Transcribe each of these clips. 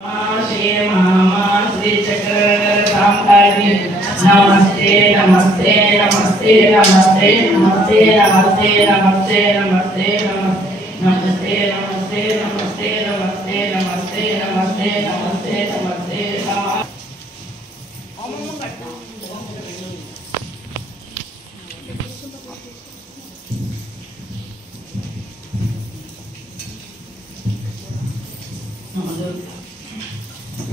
श्री श्री चक्रधामकारिणी नमस्ते नमस्ते नमस्ते नमस्ते नमस्ते नमस्ते नमस्ते नमस्ते नमस्ते नमस्ते नमस्ते नमस्ते नमस्ते नमस्ते नमस्ते नमस्ते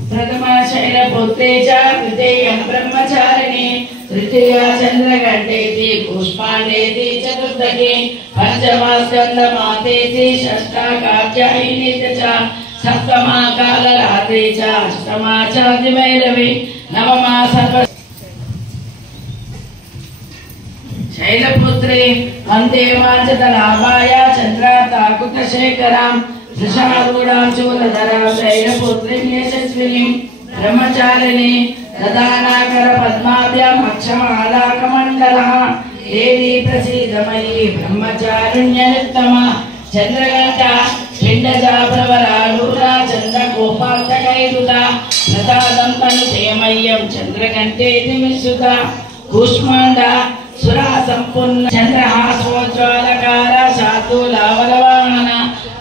प्रथमा शैलपुत्रे च तृतीयं ब्रह्मचारिणी तृतीया चंद्रघंटेति पुष्पाण्डेति चतुर्थकी पंचमा स्कंदमातेति षष्ठा कात्यायनी च सप्तमा कालरात्रि च अष्टमा चादिभैरवी नवमा सर्व शैलपुत्रे वंदे वाञ्छितलाभाय चंद्राताकुतशेखरां दशारूढां चूलधरां शैलपुत्रीं यशस्विनीं ब्रह्मचारिणी ददानाकर पद्माभ्यां अक्षमालाकमण्डलः देवी प्रसीद मयि ब्रह्मचारिण्यनुत्तमा चन्द्रघण्टा पिण्डजा प्रवरालूरा चन्द्रगोपात्तकैरुता प्रसादं तनुते मह्यं चन्द्रघण्टेति विश्रुता कूष्माण्डा सुरा संपूर्ण चन्द्रहासोज्ज्वालकार शातूलावलवाहन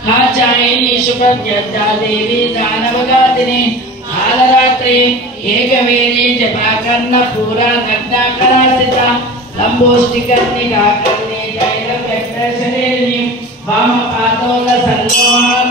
काचायनी शुभद्यता देवी दानवघातिनी कालरात्रि एकवेणी जपाकर्ण पूरा नग्नाकरासिता लंबोष्टिकर्णिका कर्णे तैलव्यक्तशरीरिणी वामपादोल सर्वमा